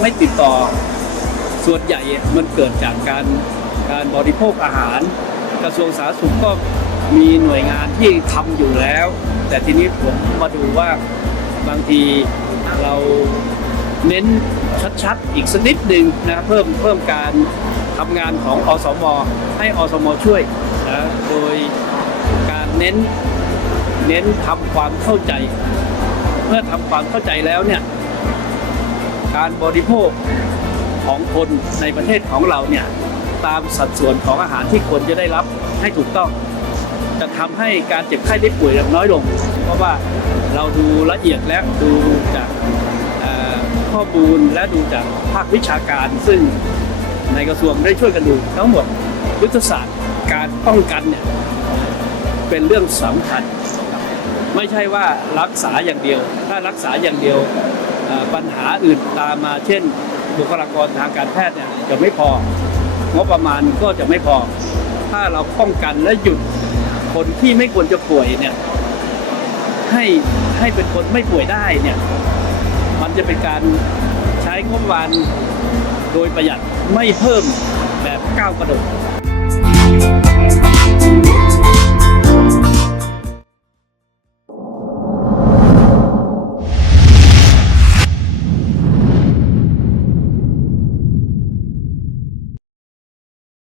ไม่ติดต่อ ส่วนใหญ่มันเกิดจากการการบริโภคอาหาร กระทรวงสาธารณสุขก็มีหน่วยงานที่ทำอยู่แล้ว แต่ทีนี้ผมมาดูว่าบางทีเราเน้นชัดๆ อีกสักนิดหนึ่งนะเพิ่มเพิ่มการทำงานของอสม ให้อสมช่วยนะโดยการเน้นเน้นทำความเข้าใจ เมื่อทำความเข้าใจแล้วเนี่ย การบริโภคของคนในประเทศของเราเนี่ยตามสัดส่วนของอาหารที่ควรจะได้รับให้ถูกต้อง จะทำให้การเจ็บไข้ได้ป่วยน้อยลง เพราะว่าเราดูละเอียดและดูจากข้อมูลและดูจากภาควิชาการ ซึ่งในกระทรวงได้ช่วยกันดูทั้งหมดยุทธศาสตร์การป้องกันเนี่ยเป็นเรื่องสำคัญ ไม่ใช่ว่ารักษาอย่างเดียว ถ้ารักษาอย่างเดียว ปัญหาอื่นตามมาเช่น บุคลากรทางการแพทย์เนี่ยจะไม่พองบประมาณก็จะไม่พอ ถ้าเราป้องกันและหยุดคนที่ไม่ควรจะป่วยเนี่ยให้ให้เป็นคนไม่ป่วยได้เนี่ยมันจะเป็นการใช้งบประมาณโดยประหยัดไม่เพิ่มแบบก้าวกระโดด